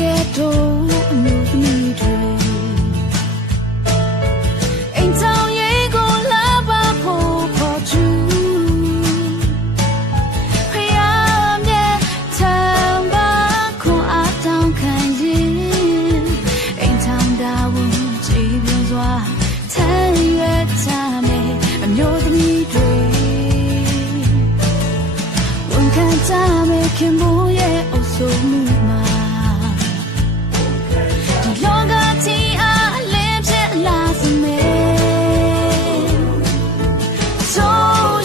တဲ့တို့အမျိုးသမီးတွေအိမ်ထောင်ရေးကိုလာပါဖို့ခေါ်သူဖယားမြဲထမ်းပါခွန်အားတောင်းခံရင်အိမ်ထောင်တာဝန်ကြည်ပြင်းစွာထမ်းရွက်ကြမယ်အမျိုးသမီးတွေဝန်ခံကြမယ်ခင်ဗျရဲ့အုပ်စိုးမှုမှာဒီလောကကြီးအားအလင်းဖြစ်လာစမယ်ဆို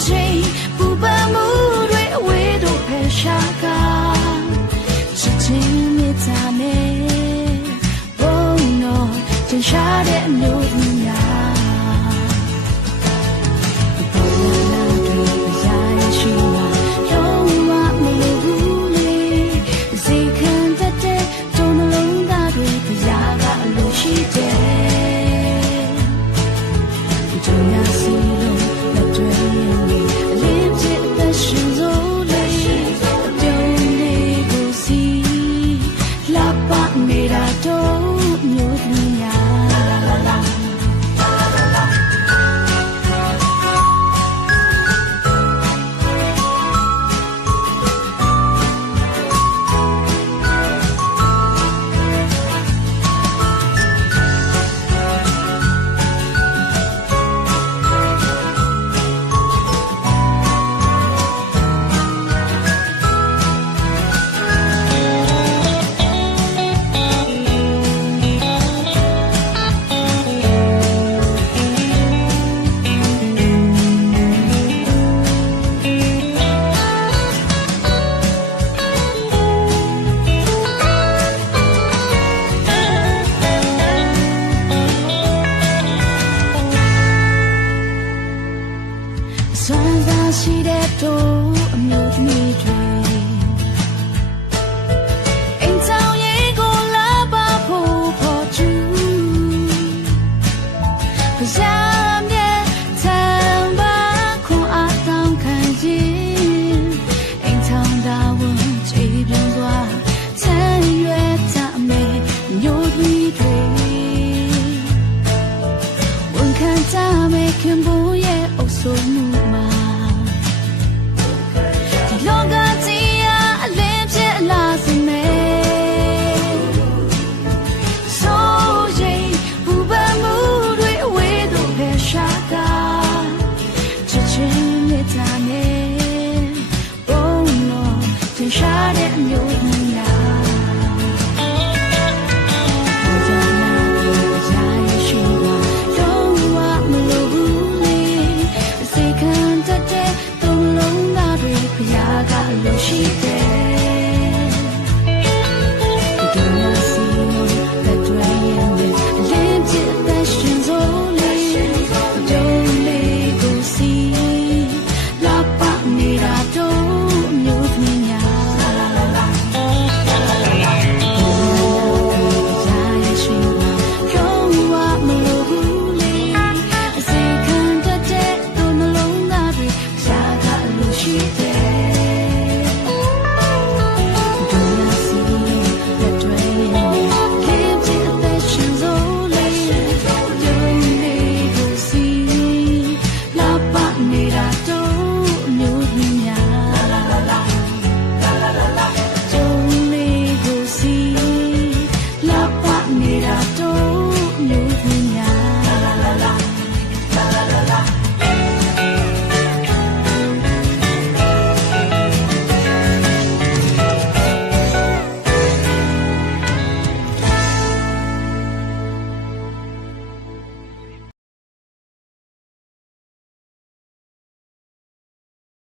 ရင်ပူပန်မှုတွေအဝေးတို့ဖယ်ရှားကချစ်ချင်းမြတ်တာနဲ့ဘုံတော်တင်ရှားတဲ့အမျိုးသမီး